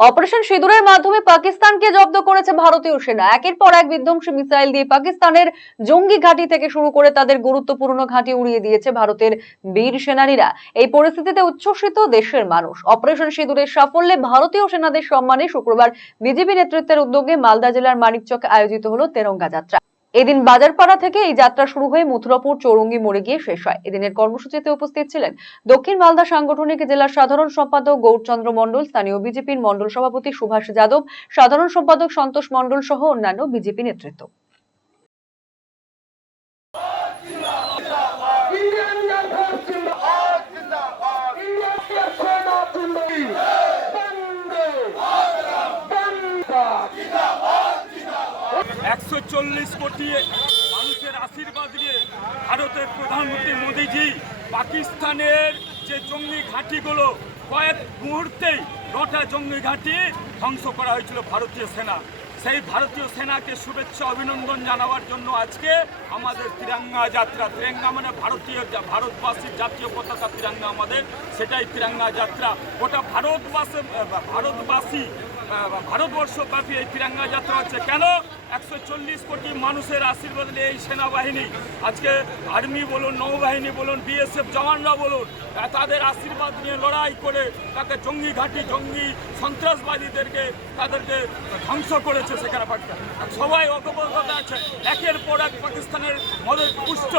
Operation সিঁদুরের মাধ্যমে পাকিস্তানকে জব্দ করেছে ভারতীয় সেনা। একের পর এক বিধ্বংসী মিসাইল দিয়ে পাকিস্তানের জঙ্গি ঘাঁটি থেকে শুরু করে তাদের গুরুত্বপূর্ণ ঘাঁটি উড়িয়ে দিয়েছে ভারতের বীর সেনানীরা। এই পরিস্থিতিতে উচ্ছ্বসিত দেশের মানুষ। অপারেশন সিঁদুরের সাফল্যে ভারতীয় সেনাদের সম্মানে শুক্রবার বিজেপি নেতৃত্বের উদ্যোগে মালদা জেলার মানিকচকে আয়োজিত হলো তেরঙ্গা যাত্রা। এদিন বাজারপাড়া থেকে এই যাত্রা শুরু হয়ে মথুরাপুর চৌরঙ্গি মোড়ে গিয়ে শেষ হয়। এদিনের কর্মসূচিতে উপস্থিত ছিলেন দক্ষিণ মালদা সাংগঠনিক জেলার সাধারণ সম্পাদক গৌরচন্দ্র মণ্ডল, স্থানীয় বিজেপির মণ্ডল সভাপতি সুভাষ যাদব, সাধারণ সম্পাদক সন্তোষ মণ্ডল সহ অন্যান্য বিজেপি নেতৃত্ব। একশো চল্লিশ কোটি মানুষের আশীর্বাদ নিয়ে ভারতের প্রধানমন্ত্রী মোদীজি পাকিস্তানের যে জঙ্গি ঘাঁটিগুলো কয়েক মুহূর্তেই নটা জঙ্গি ঘাঁটি ধ্বংস করা হয়েছিল ভারতীয় সেনা। সেই ভারতীয় সেনাকে শুভেচ্ছা, অভিনন্দন জানাবার জন্য আজকে আমাদের তিরঙ্গা যাত্রা, তিরঙ্গা মানে ভারতীয় ভারতবাসীর জাতীয় পতাকা তিরঙ্গা আমাদের, সেটাই তিরঙ্গা যাত্রা। গোটা ভারতবাসী ভারতবাসী ভারতবর্ষব্যাপী এই তিরঙ্গা যাত্রা হচ্ছে কেন? একশো চল্লিশ কোটি মানুষের আশীর্বাদ নিয়ে এই সেনাবাহিনী। আজকে আর্মি বলুন, নৌবাহিনী বলুন, বিএসএফ জওয়ানরা বলুন তাদের আশীর্বাদ নিয়ে লড়াই করে তাকে জঙ্গি ঘাঁটি, জঙ্গি সন্ত্রাসবাদীদেরকে তাদেরকে ধ্বংস করেছে সেখানে পাকিস্তান সবাই অবগত আছে। একের পর এক পাকিস্তানের মদত পুষ্ট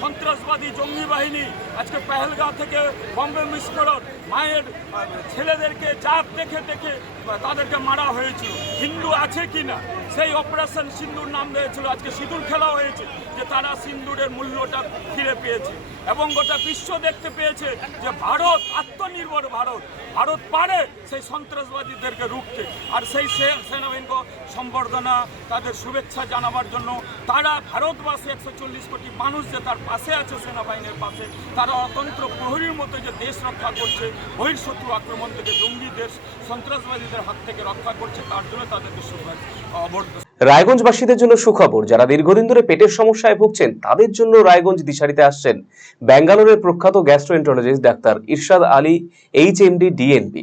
সন্ত্রাসবাদী জঙ্গি বাহিনী আজকে পেহেলগাঁও থেকে বম্বে বিস্ফোরণ। মায়ের ছেলেদেরকে চাপ দেখে দেখে তাদেরকে মারা হয়েছিল। হিন্দু আছে কি না সেই অপারেশন সিন্দুর নাম দিয়েছিল। আজকে সিঁদুর খেলা হয়েছে যে তারা সিন্দুরের মূল্যটা ফিরে পেয়েছে। এবং গোটা বিশ্ব দেখতে পেয়েছে যে ভারত, আত্মনির্ভর ভারত। ভারত পারে সেই সন্ত্রাসবাদীদেরকে রুখতে। আর সেই সে- সেনাবাহিনীকে সম্বর্ধনা, তাদের শুভেচ্ছা জানাবার জন্য তারা ভারতবাসী একশো চল্লিশ কোটি মানুষ যে তার পাশে আছে সেনাবাহিনীর পাশে তারা অতন্ত্র প্রহরীর মতো যে দেশ রক্ষা করছে বহির্শত্রু আক্রমণ থেকে জঙ্গি দেশ, সন্ত্রাসবাদীদের হাত থেকে রক্ষা করছে, তার জন্য তাদেরকে সুভাষ অবর্ধ। রায়গঞ্জবাসীদের জন্য সুখবর, যারা দীর্ঘদিন ধরে পেটের সমস্যায় ভুগছেন, তাদের জন্য রায়গঞ্জ দিশারিতে আসছেন ব্যাঙ্গালোরের প্রখ্যাত গ্যাস্ট্রোএন্টারোলজিস্ট ডাক্তার ইরশাদ আলী এইচ এমডি ডিএনবি